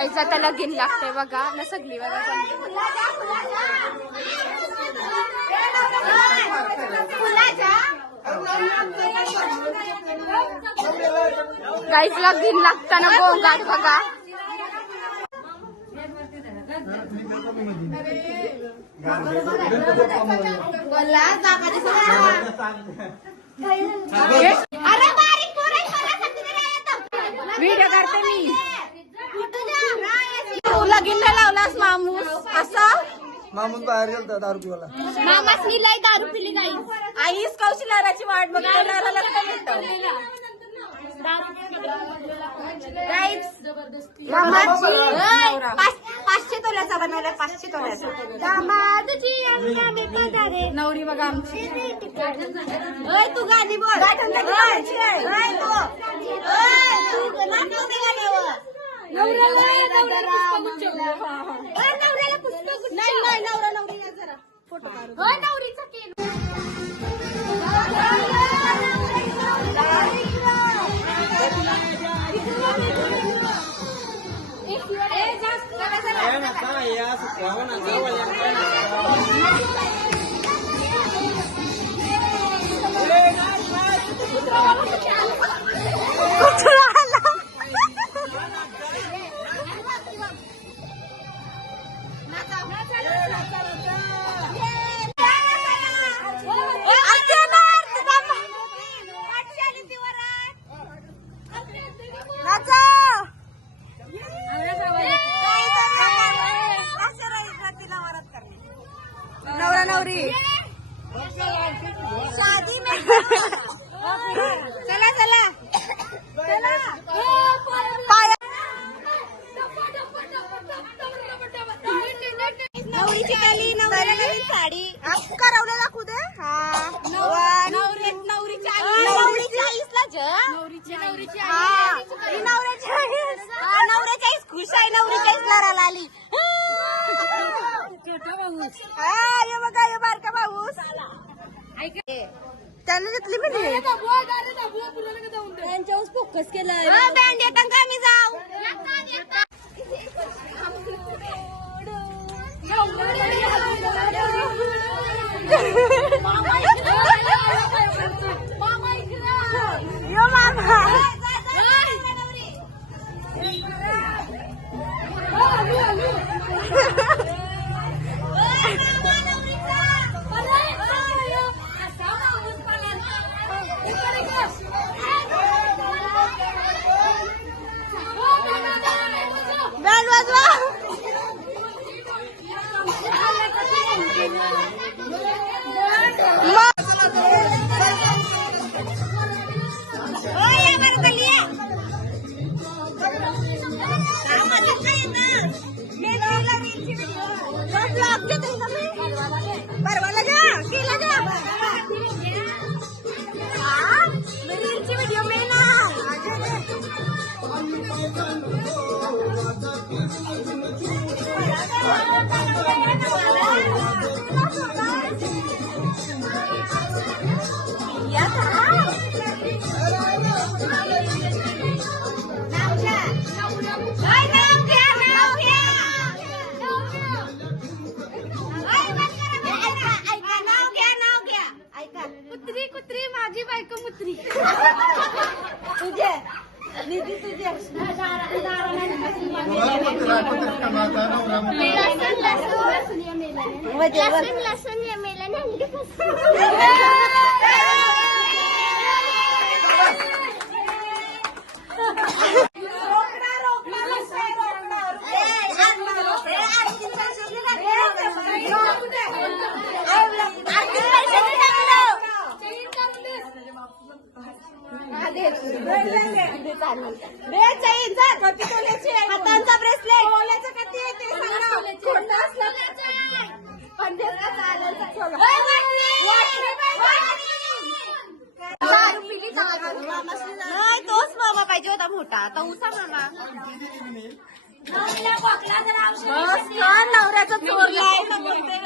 आईचं आता लगीन लागतंय बघा न सगळी बघा. काहीच लगीन लागताना गोंगाट बघा. व्हिडिओ करते मी. तू लगीन लावलास मामूस. असं? मामूस बाहेर गेलता दारू पिवाला मामास लई दारू पिली नाही आईस कौशलाराची वाट बघा लाराला मामाची पाचशे तोल्याचा बनवलाय पाचशे तोल्याचा. नवरी बघा आमची. तू गाणी बोल. ओय, नवऱ्याला पुस्तक नाही नाही नवरा नवरीला जरा फोटो काढू नवरीचा साडी. करवलं दाखवू दे. हा. नवरी नवरीची नवरीची आईसला ज नवरीची हा. ही नवऱ्याची आईस हा नवऱ्याची आईस खुश आहे नवरीची आईस लढायला आली. हा. ये बघा ये बारका पाऊस त्याने घेतली मी त्यांच्यावर फोकस केलं बँड येतात का? मी जाऊ. Bye. म्हणतो. हातांचा ब्रेसलेट ओल्याचं कधी येते. नाही तोच मामा पाहिजे होता मोठा. आता उसा मामा. बस का नवऱ्याचा चोरलाय तर बोलते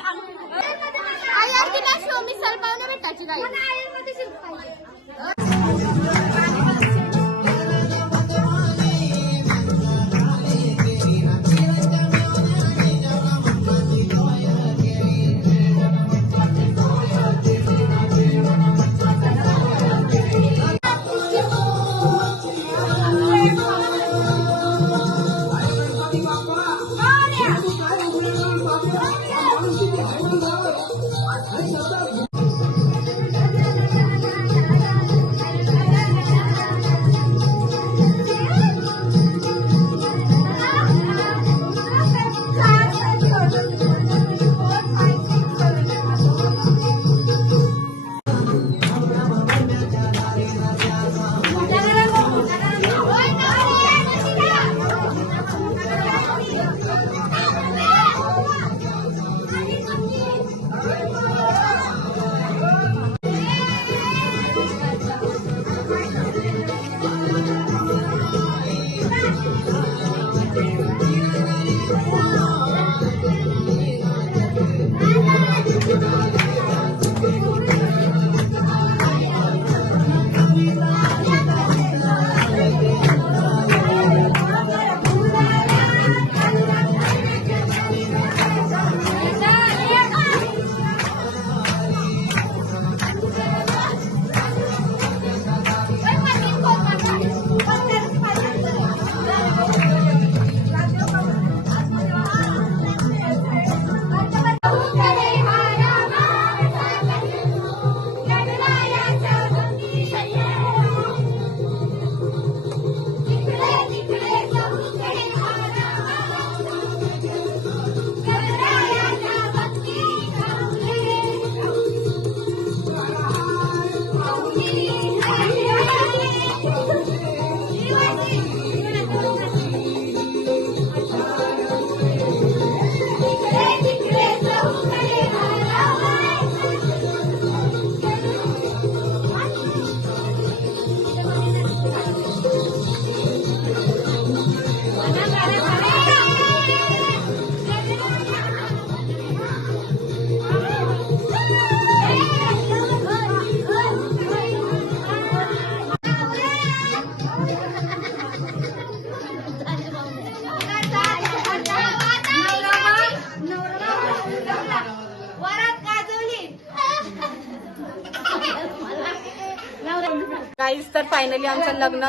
गाईज तर फायनली आमचं लग्न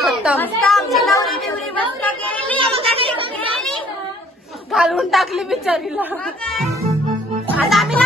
खतम. घालून टाकली बिचारीला. आता आम्ही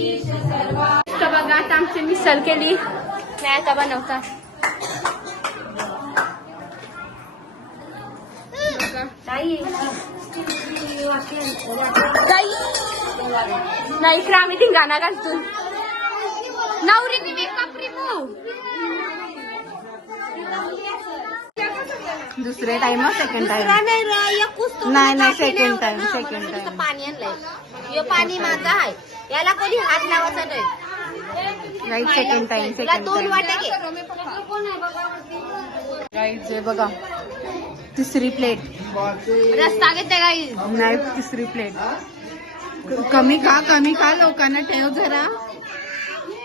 बघा आता आमची मिसल केली. नाही आता बनवतात नाही इकडे आम्ही धिंगाणा घालतो नवरीने मेकअप रिमूव्ह दुसरे टाइम सेकंड टाइम नाही, नाही, second time, second time. पाणी आणलंय. हे पाणी माझं आहे. याला कोणी हात लावायचा नाही. राईट सेकंड टाइम सेकंड दोन वाटे गाईज हे बघा. तिसरी प्लेट रस्ता घेते गाई नाही तिसरी प्लेट कमी खा कमी खा लोकांना ठेव जरा.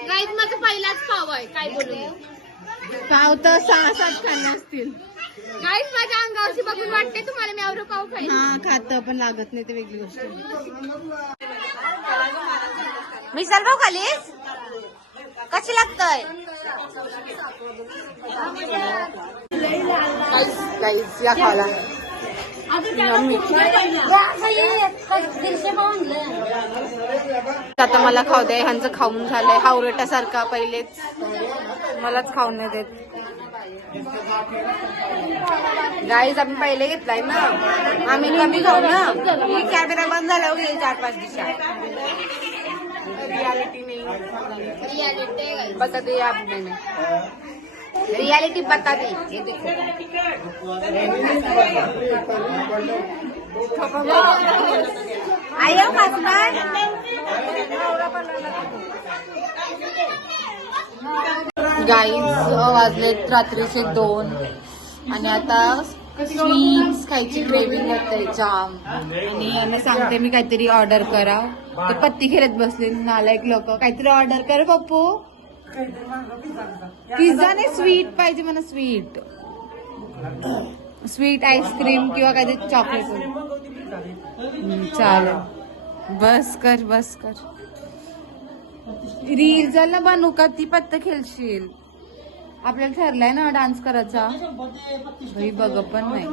गाईत माझा पहिलाच पाव आहे. काय बोलू? पाव तर सहा सात खाल्ले असतील. गाईत माझ्या अंगावरची बघून वाटते तुम्हाला मी एवढं पाव खाईल हा खात पण लागत नाही ते वेगळी गोष्ट. आहे. मिसल पाव खालीस? कशी लागतय? या खाला. आता मला खाऊ दे ह्यांचं खाऊन झालंय. हावरेटासारखा पहिलेच. मलाच खाऊन नाही देत. गाईज आम्ही पहिले घेतलाय ना. आम्ही कमी खाऊ ना. ही कॅमेरा बंद झाल्यावर घेईल चार पाच दिवसात रियालिटी नाही. बता दे आप मैंने बता दे ये देखो. आयो गाईज वाजलेत रात्रीचे दोन. आणि आता स्वीट्स खायची क्रेविंग होते जाम आणि यांना सांगते मी काहीतरी ऑर्डर करा. ते पत्ती खेळत बसले नालायक लोक. काहीतरी ऑर्डर कर पप्पू. पिझ्झा नाही स्वीट पाहिजे मला स्वीट स्वीट आईस्क्रीम किंवा काहीतरी चॉकलेट चालेल. बस कर बस कर. रील झाला बनवू का ती पत्त खेळशील? आपल्याला ठरलाय ना डान्स करायचा. भाई बघ पण नाही.